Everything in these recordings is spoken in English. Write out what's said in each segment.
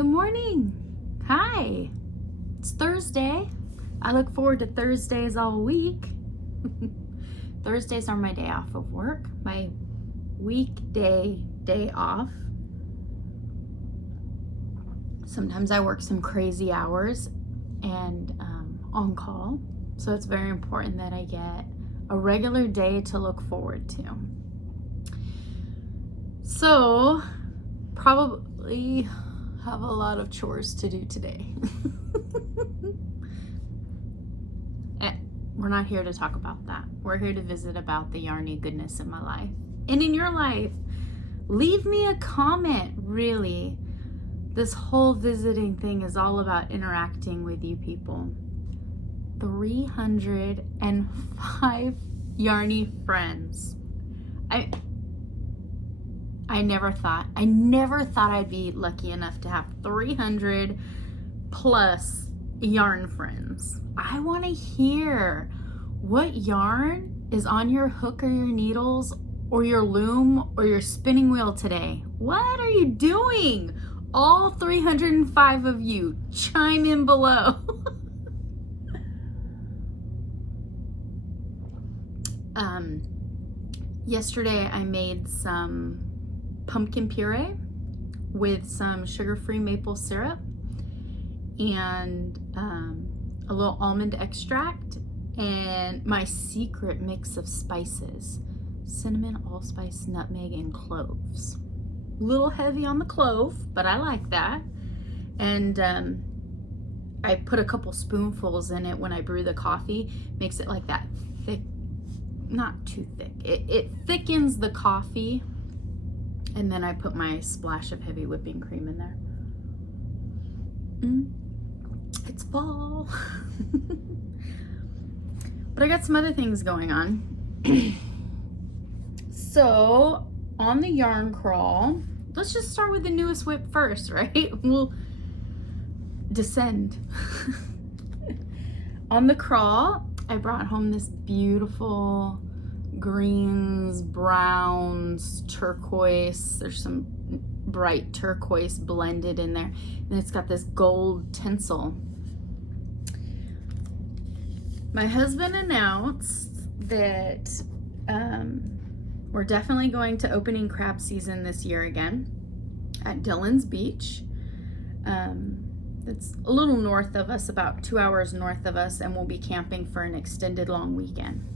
Good morning. Hi. It's Thursday. I look forward to Thursdays all week. Thursdays are my day off of work, my weekday day off. Sometimes I work some crazy hours and on call, so it's very important that I get a regular day to look forward to. So, probably have a lot of chores to do today. We're not here to talk about that. We're here to visit about the yarny goodness in my life and in your life. Leave me a comment, really. This whole visiting thing is all about interacting with you people. 305 yarny friends. I never thought I'd be lucky enough to have 300 plus yarn friends. I want to hear what yarn is on your hook or your needles or your loom or your spinning wheel today. What are you doing? All 305 of you, chime in below. Yesterday I made some pumpkin puree with some sugar-free maple syrup and a little almond extract and my secret mix of spices: cinnamon, allspice, nutmeg, and cloves. A little heavy on the clove, but I like that. And I put a couple spoonfuls in it when I brew the coffee. Makes it like that thick, not too thick. It thickens the coffee. And then I put my splash of heavy whipping cream in there. It's fall. But I got some other things going on. So on the yarn crawl, let's just start with the newest whip first, right? We'll descend. On the crawl, I brought home this beautiful greens, browns, turquoise. There's some bright turquoise blended in there. And it's got this gold tinsel. My husband announced that we're definitely going to opening crab season this year again at Dillon's Beach. It's a little north of us, about 2 hours north of us, and we'll be camping for an extended long weekend.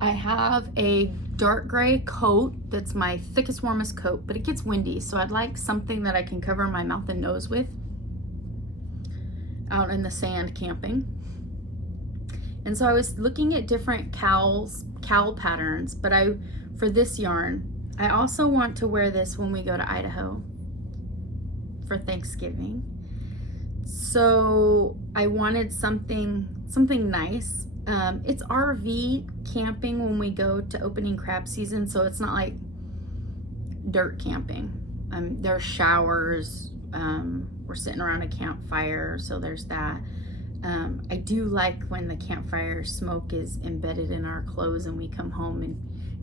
I have a dark gray coat that's my thickest, warmest coat, but it gets windy, so I'd like something that I can cover my mouth and nose with out in the sand camping. And so I was looking at different cowl patterns, but for this yarn, I also want to wear this when we go to Idaho for Thanksgiving. So I wanted something nice. It's RV camping when we go to opening crab season, so it's not like dirt camping. There are showers. We're sitting around a campfire, so there's that. I do like when the campfire smoke is embedded in our clothes and we come home and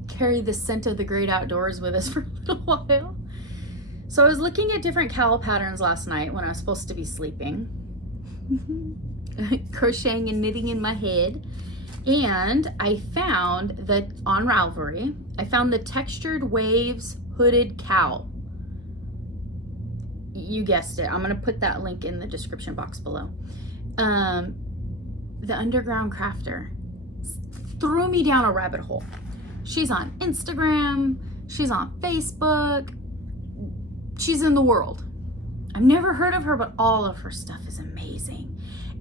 carry the scent of the great outdoors with us for a little while. So I was looking at different cowl patterns last night when I was supposed to be sleeping. Crocheting and knitting in my head, and I found that on Ravelry, I found the Textured Waves hooded cowl. You guessed it. I'm going to put that link in the description box below. The Underground Crafter threw me down a rabbit hole. She's on Instagram, she's on Facebook, she's in the world. I've never heard of her, but all of her stuff is amazing.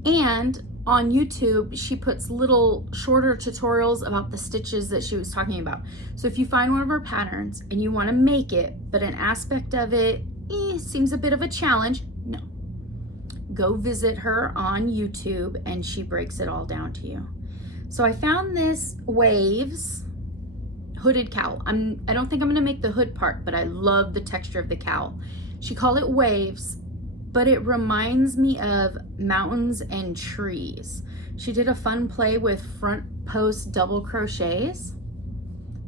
And on YouTube, she puts little shorter tutorials about the stitches that she was talking about. So if you find one of her patterns and you want to make it, but an aspect of it seems a bit of a challenge, no. Go visit her on YouTube and she breaks it all down to you. So I found this Waves hooded cowl. I don't think I'm going to make the hood part, but I love the texture of the cowl. She called it Waves, but it reminds me of mountains and trees. She did a fun play with front post double crochets.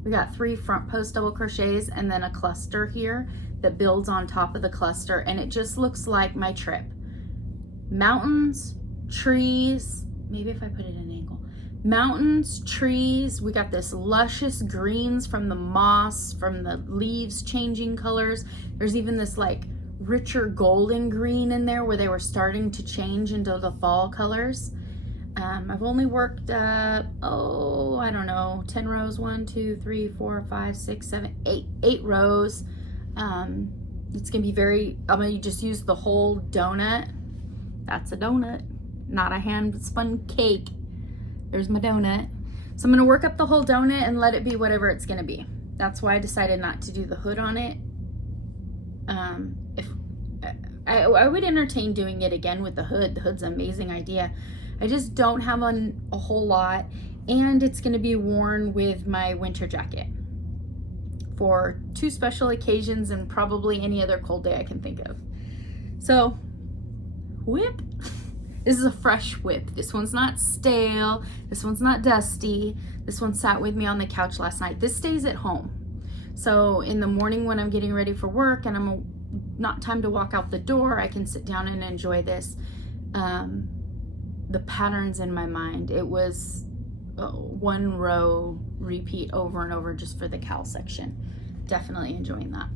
We got 3 front post double crochets and then a cluster here that builds on top of the cluster, and it just looks like my trip. Mountains, trees, maybe if I put it in an angle. Mountains, trees, we got this luscious greens from the moss, from the leaves changing colors. There's even this like richer golden green in there where they were starting to change into the fall colors. I've only worked I don't know, 10 rows, 1, 2, 3, 4, 5, 6, 7, 8 rows. It's gonna be I'm gonna just use the whole donut. That's a donut, not a hand spun cake. There's my donut. So I'm gonna work up the whole donut and let it be whatever it's gonna be. That's why I decided not to do the hood on it. If I would entertain doing it again with the hood. The hood's an amazing idea. I just don't have a whole lot, and it's gonna be worn with my winter jacket for 2 special occasions and probably any other cold day I can think of. So, whip. This is a fresh whip. This one's not stale. This one's not dusty. This one sat with me on the couch last night. This stays at home. So in the morning when I'm getting ready for work and I'm not time to walk out the door, I can sit down and enjoy this. The patterns in my mind, it was 1 row repeat over and over just for the cowl section. Definitely enjoying that.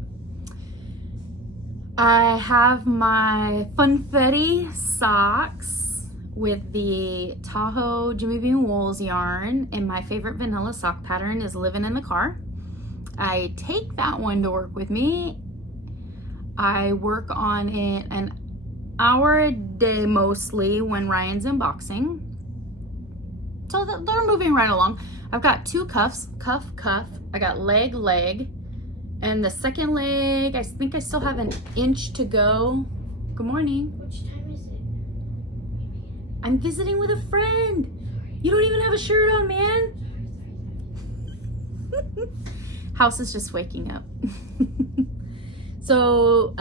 I have my Funfetti socks with the Tahoe Jimmy Bean Wools yarn, and my favorite vanilla sock pattern is Living in the Car. I take that one to work with me. I work on it an hour a day mostly when Ryan's unboxing. So they're moving right along. I've got 2 cuffs, cuff, cuff. I got leg, leg. And the second leg, I think I still have an inch to go. Good morning. Which time is it? I'm visiting with a friend. You don't even have a shirt on, man. House is just waking up. So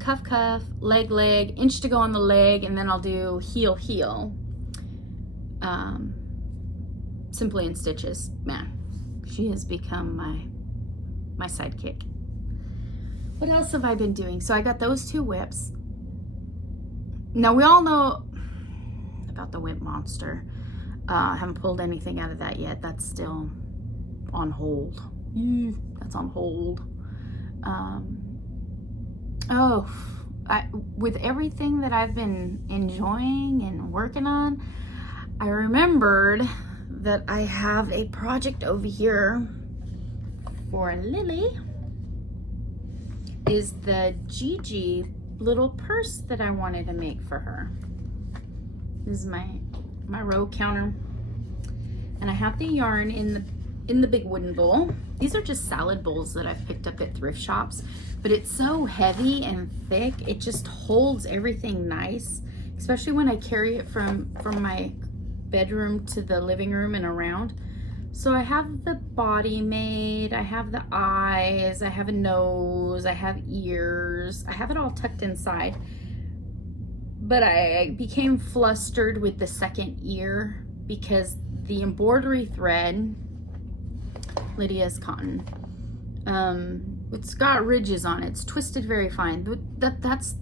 cuff, cuff, leg, leg, inch to go on the leg, and then I'll do heel, heel. Simply in Stitches, man, she has become my sidekick. What else have I been doing? So I got those 2 whips. Now we all know about the whip monster. I haven't pulled anything out of that yet. That's still on hold. That's on hold. With everything that I've been enjoying and working on, I remembered that I have a project over here for Lily. Is the Gigi little purse that I wanted to make for her. This is my row counter, and I have the yarn in the big wooden bowl. These are just salad bowls that I've picked up at thrift shops, but it's so heavy and thick, it just holds everything nice, especially when I carry it from my bedroom to the living room and around. So I have the body made, I have the eyes, I have a nose, I have ears, I have it all tucked inside. But I became flustered with the second ear because the embroidery thread, Lydia's cotton, it's got ridges on it, it's twisted very fine. That's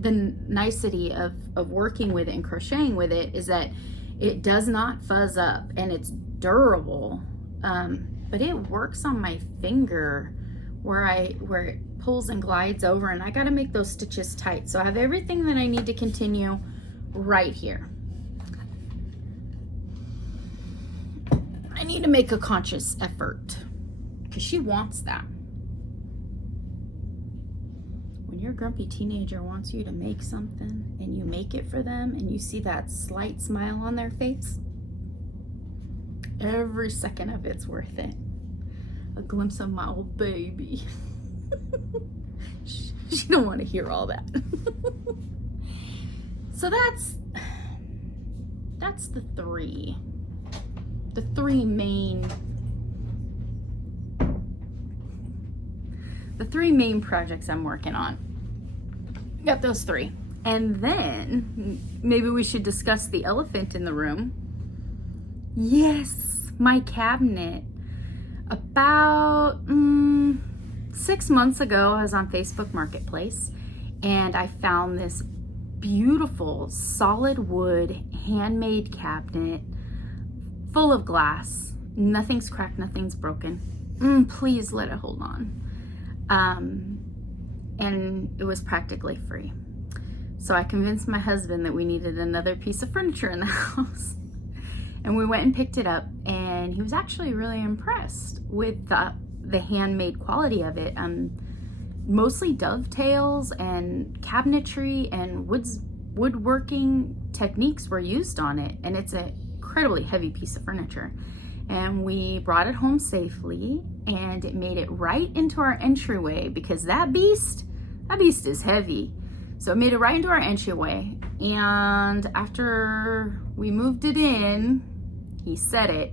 the nicety of working with it and crocheting with it, is that it does not fuzz up and it's durable, but it works on my finger where it pulls and glides over, and I got to make those stitches tight. So I have everything that I need to continue right here. I need to make a conscious effort because she wants that. When your grumpy teenager wants you to make something and you make it for them and you see that slight smile on their face, every second of it's worth it. A glimpse of my old baby. She don't want to hear all that. So that's the three main projects I'm working on. Got those 3. And then maybe we should discuss the elephant in the room. Yes, my cabinet. About 6 months ago, I was on Facebook Marketplace and I found this beautiful solid wood handmade cabinet full of glass. Nothing's cracked, nothing's broken. Please let it hold on. And it was practically free. So I convinced my husband that we needed another piece of furniture in the house. And we went and picked it up, and he was actually really impressed with the handmade quality of it. Mostly dovetails and cabinetry and woodworking techniques were used on it, and it's an incredibly heavy piece of furniture. And we brought it home safely, and it made it right into our entryway because that beast is heavy. So it made it right into our entryway, and after we moved it in, he said,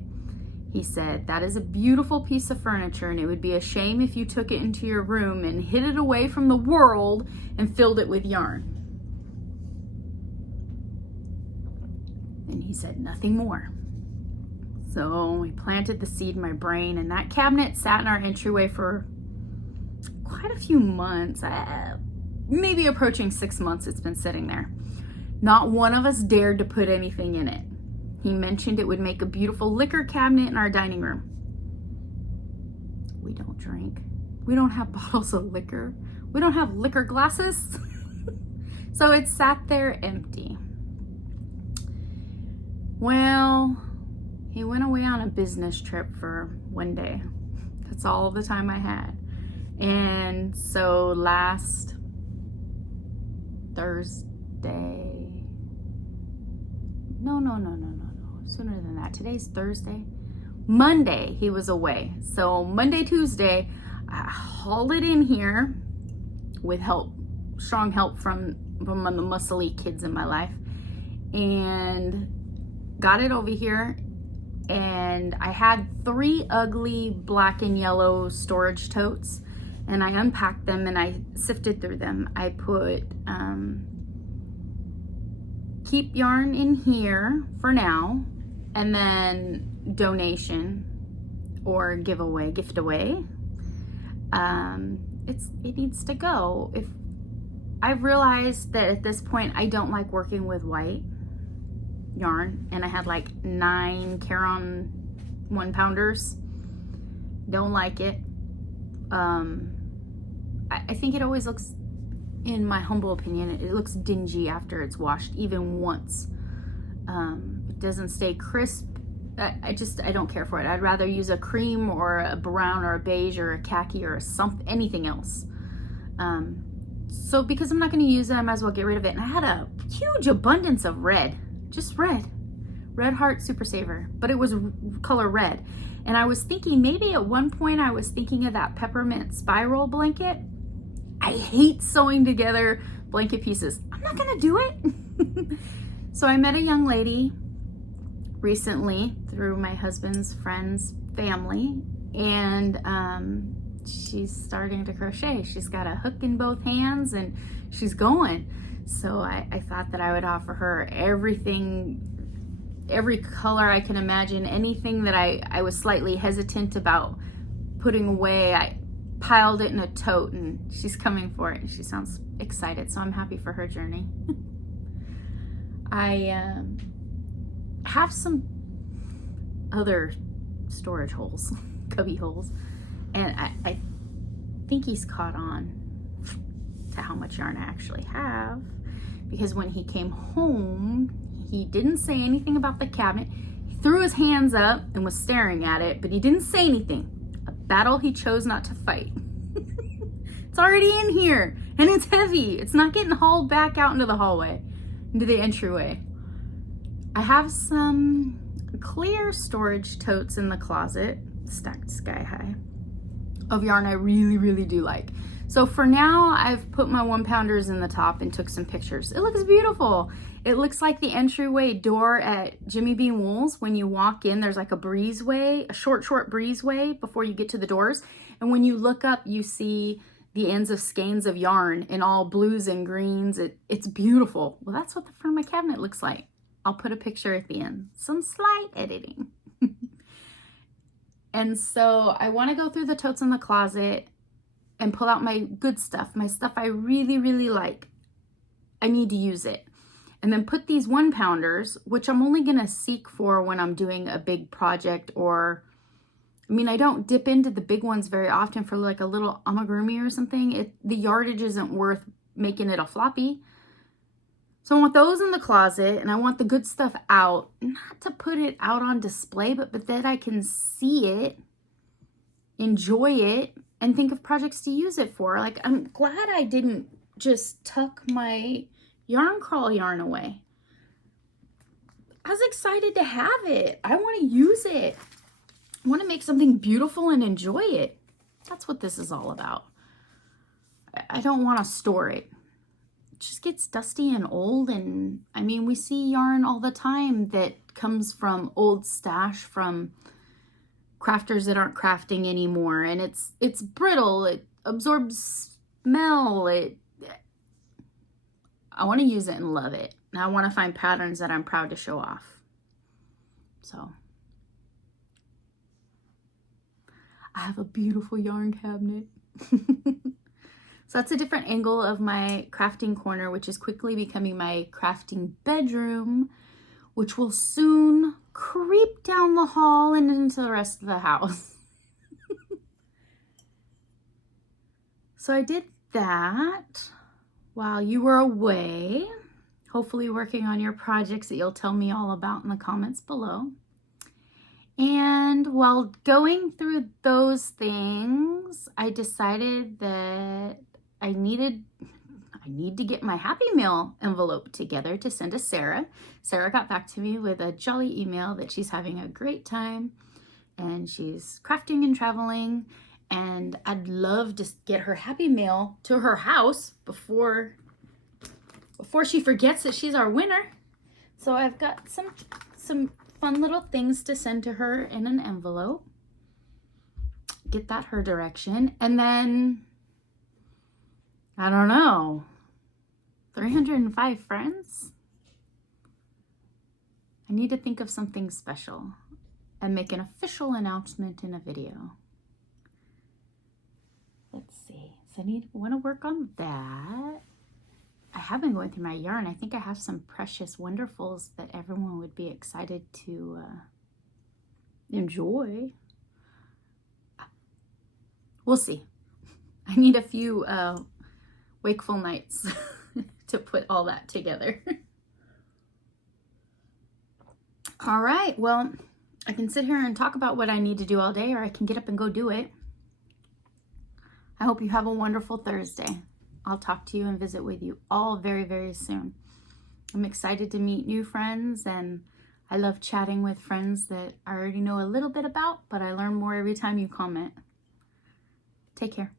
that is a beautiful piece of furniture, and it would be a shame if you took it into your room and hid it away from the world and filled it with yarn. And he said nothing more. So we planted the seed in my brain, and that cabinet sat in our entryway for quite a few months, maybe approaching 6 months it's been sitting there. Not one of us dared to put anything in it. He mentioned it would make a beautiful liquor cabinet in our dining room. We don't drink. We don't have bottles of liquor. We don't have liquor glasses. So it sat there empty. Well, he went away on a business trip for one day. That's all the time I had. And so last Thursday, no, sooner than that. Today's Thursday. Monday, he was away. So Monday, Tuesday, I hauled it in here with help, strong help from the muscly kids in my life, and got it over here. And I had 3 ugly black and yellow storage totes, and I unpacked them and I sifted through them. I put keep yarn in here for now, and then donation or gift away. It needs to go. If I've realized that at this point I don't like working with white yarn, and I had like 9 Caron 1-pounders. Don't like it. I think it always looks, in my humble opinion, it looks dingy after it's washed even once. It doesn't stay crisp. I don't care for it. I'd rather use a cream or a brown or a beige or a khaki or anything else. So because I'm not going to use it, I might as well get rid of it. And I had a huge abundance of red. Just red heart super saver, but it was color red. And I was thinking, maybe at one point I was thinking of that peppermint spiral blanket. I hate sewing together blanket pieces. I'm not gonna do it. So I met a young lady recently through my husband's friend's family, and she's starting to crochet. She's got a hook in both hands and she's going. So I thought that I would offer her everything, every color I can imagine, anything that I was slightly hesitant about putting away. I piled it in a tote, and she's coming for it, and she sounds excited, so I'm happy for her journey. I have some other storage holes, cubby holes, and I think he's caught on to how much yarn I actually have, because when he came home, he didn't say anything about the cabinet. He threw his hands up and was staring at it, but he didn't say anything. A battle he chose not to fight. It's already in here, and it's heavy. It's not getting hauled back out into the hallway, into the entryway. I have some clear storage totes in the closet, stacked sky high, of yarn I really, really do like. So for now, I've put my 1-pounders in the top and took some pictures. It looks beautiful. It looks like the entryway door at Jimmy Bean Wools. When you walk in, there's like a breezeway, a short breezeway before you get to the doors. And when you look up, you see the ends of skeins of yarn in all blues and greens. It's beautiful. Well, that's what the front of my cabinet looks like. I'll put a picture at the end. Some slight editing. And so I want to go through the totes in the closet and pull out my good stuff, my stuff I really, really like. I need to use it. And then put these 1-pounders, which I'm only going to seek for when I'm doing a big project, or, I mean, I don't dip into the big ones very often for like a little amigurumi or something. The yardage isn't worth making it a floppy. So I want those in the closet, and I want the good stuff out, not to put it out on display, but that I can see it, enjoy it, and think of projects to use it for. Like, I'm glad I didn't just tuck my yarn crawl yarn away. I was excited to have it. I want to use it. I want to make something beautiful and enjoy it. That's what this is all about. I don't want to store it. It just gets dusty and old, and I mean, we see yarn all the time that comes from old stash from crafters that aren't crafting anymore, and it's brittle, it absorbs smell, I want to use it and love it. And I want to find patterns that I'm proud to show off. So I have a beautiful yarn cabinet. So that's a different angle of my crafting corner, which is quickly becoming my crafting bedroom, which will soon creep down the hall and into the rest of the house. So I did that while you were away, hopefully working on your projects that you'll tell me all about in the comments below. And while going through those things, I decided that I need to get my Happy Mail envelope together to send to Sarah. Sarah got back to me with a jolly email that she's having a great time and she's crafting and traveling, and I'd love to get her Happy Mail to her house before she forgets that she's our winner. So I've got some fun little things to send to her in an envelope. Get that her direction. And then, I don't know, 305 friends? I need to think of something special and make an official announcement in a video. Let's see. So I want to work on that. I have been going through my yarn. I think I have some precious wonderfuls that everyone would be excited to enjoy. We'll see. I need a few wakeful nights to put all that together. All right, well, I can sit here and talk about what I need to do all day, or I can get up and go do it. I hope you have a wonderful Thursday. I'll talk to you and visit with you all very, very soon. I'm excited to meet new friends, and I love chatting with friends that I already know a little bit about, but I learn more every time you comment. Take care.